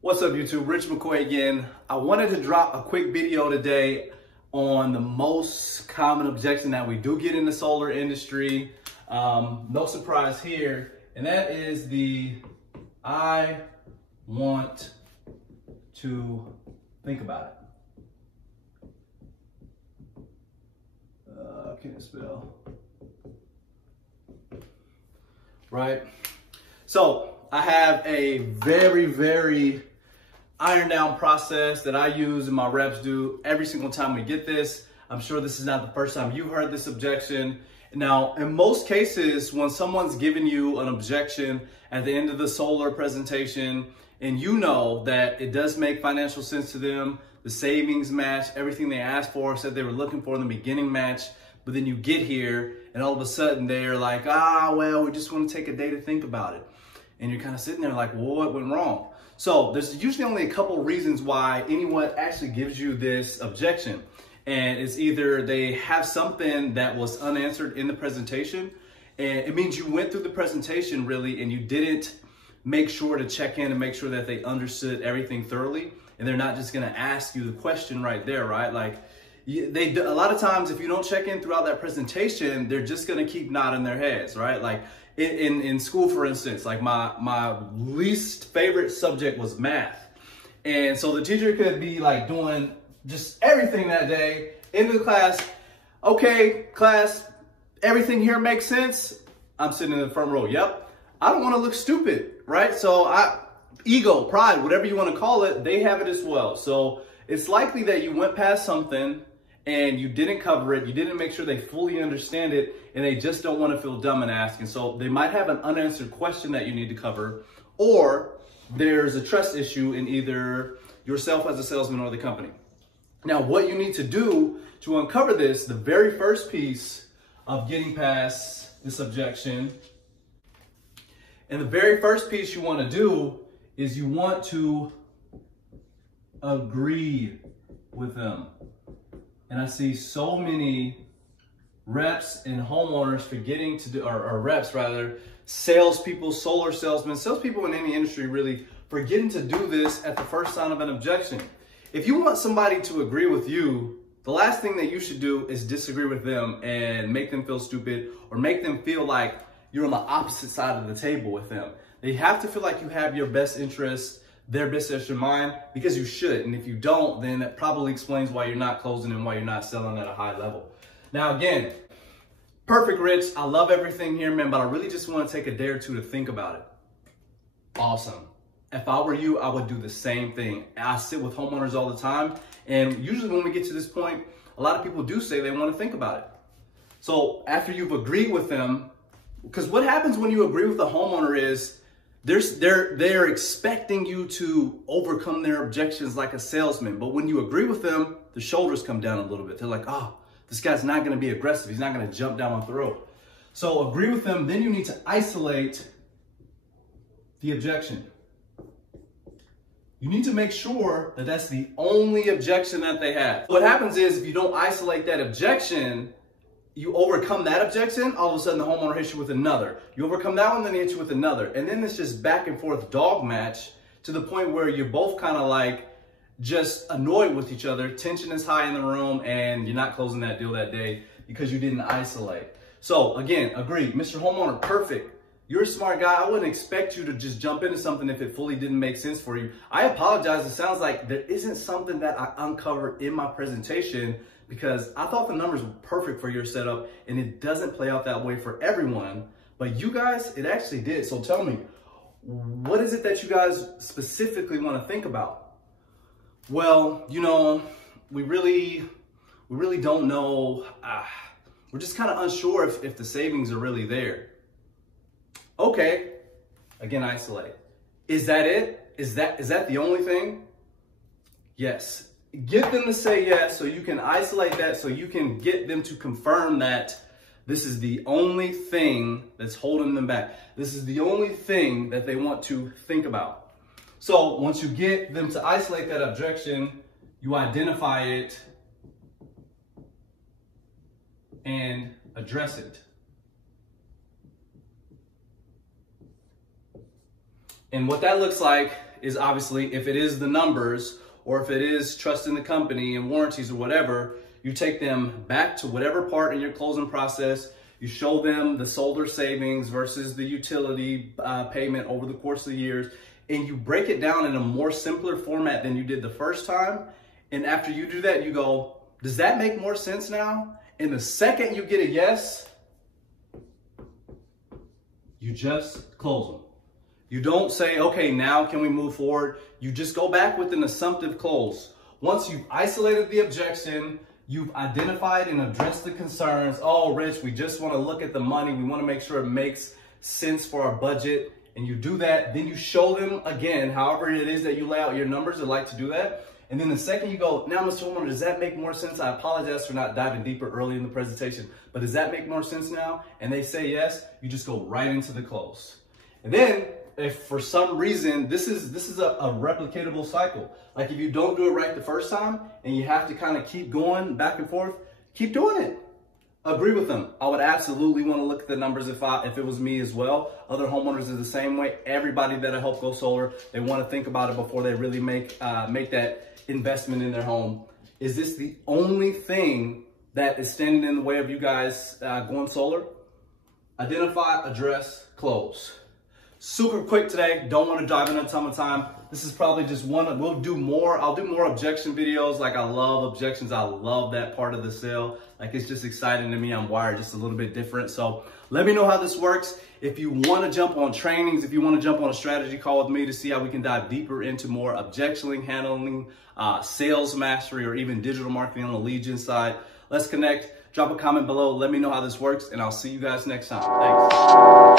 What's up YouTube, Rich McCoy again. I wanted to drop a quick video today on the most common objection that we do get in the solar industry. No surprise here, and that is the I want to think about it. Can't spell. Right? So I have a very iron down process that I use and my reps do every single time we get this. I'm sure this is not the first time you've heard this objection. Now, in most cases, when someone's giving you an objection at the end of the solar presentation, and you know that it does make financial sense to them, the savings match, everything they asked for, said they were looking for in the beginning match, but then you get here and all of a sudden they're like, well, we just want to take a day to think about it. And you're kind of sitting there like, well, what went wrong? So there's usually only a couple reasons why anyone actually gives you this objection. And it's either they have something that was unanswered in the presentation, and it means you went through the presentation really and you didn't make sure to check in and make sure that they understood everything thoroughly, and they're not just gonna ask you the question right there, right? Like a lot of times if you don't check in throughout that presentation, they're just gonna keep nodding their heads, right? Like in school, for instance, like my least favorite subject was math. And so the teacher could be like doing just everything that day into the class. Okay, class, everything here makes sense. I'm sitting in the front row. Yep. I don't want to look stupid, right? So ego, pride, whatever you want to call it, they have it as well. So it's likely that you went past something and you didn't cover it, you didn't make sure they fully understand it, and they just don't want to feel dumb and ask. And so they might have an unanswered question that you need to cover, or there's a trust issue in either yourself as a salesman or the company. Now, what you need to do to uncover this, the very first piece of getting past this objection, and the very first piece you want to do is you want to agree with them. And I see so many reps and homeowners forgetting to do, or reps rather, salespeople, solar salesmen, salespeople in any industry really, forgetting to do this at the first sign of an objection. If you want somebody to agree with you, the last thing that you should do is disagree with them and make them feel stupid or make them feel like you're on the opposite side of the table with them. They have to feel like you have your best interests, their best interest in mind, because you should. And if you don't, then that probably explains why you're not closing and why you're not selling at a high level. Now, again, perfect, Rich. I love everything here, man, but I really just want to take a day or two to think about it. Awesome. If I were you, I would do the same thing. I sit with homeowners all the time, and usually when we get to this point, a lot of people do say they want to think about it. So after you've agreed with them, because what happens when you agree with the homeowner is they're expecting you to overcome their objections like a salesman. But when you agree with them, the shoulders come down a little bit. They're like, oh, this guy's not going to be aggressive. He's not going to jump down my throat. So agree with them. Then you need to isolate the objection. You need to make sure that that's the only objection that they have. What happens is if you don't isolate that objection, you overcome that objection, all of a sudden the homeowner hits you with another. You overcome that one, then he hits you with another. And then it's just back and forth dog match to the point where you're both kind of like just annoyed with each other. Tension is high in the room and you're not closing that deal that day because you didn't isolate. So again, agreed. Mr. Homeowner, perfect. You're a smart guy. I wouldn't expect you to just jump into something if it fully didn't make sense for you. I apologize. It sounds like there isn't something that I uncovered in my presentation because I thought the numbers were perfect for your setup and it doesn't play out that way for everyone. But you guys, it actually did. So tell me, what is it that you guys specifically want to think about? Well, you know, we really don't know. We're just kind of unsure if the savings are really there. Okay, again, isolate. Is that it? Is that the only thing? Yes. Get them to say yes so you can isolate that, so you can get them to confirm that this is the only thing that's holding them back. This is the only thing that they want to think about. So once you get them to isolate that objection, you identify it and address it. And what that looks like is obviously if it is the numbers or if it is trust in the company and warranties or whatever, you take them back to whatever part in your closing process. You show them the solar savings versus the utility payment over the course of the years, and you break it down in a more simpler format than you did the first time. And after you do that, you go, does that make more sense now? And the second you get a yes, you just close them. You don't say, okay, now can we move forward? You just go back with an assumptive close. Once you've isolated the objection, you've identified and addressed the concerns. Oh, Rich, we just want to look at the money. We want to make sure it makes sense for our budget. And you do that, then you show them again, however it is that you lay out your numbers. I like to do that. And then the second you go, now, Mr. Homeowner, does that make more sense? I apologize for not diving deeper early in the presentation, but does that make more sense now? And they say yes, you just go right into the close. And then if for some reason, this is a replicatable cycle. Like if you don't do it right the first time and you have to kind of keep going back and forth, keep doing it. Agree with them. I would absolutely want to look at the numbers if it was me as well. Other homeowners are the same way. Everybody that I help go solar, they want to think about it before they really make that investment in their home. Is this the only thing that is standing in the way of you guys going solar? Identify, address, close. Super quick today. Don't want to dive into a ton of time. This is probably just one. I'll do more objection videos. Like I love objections. I love that part of the sale. Like it's just exciting to me. I'm wired just a little bit different. So let me know how this works. If you want to jump on trainings, if you want to jump on a strategy call with me to see how we can dive deeper into more objection handling, sales mastery, or even digital marketing on the lead gen side, let's connect. Drop a comment below. Let me know how this works, and I'll see you guys next time. Thanks.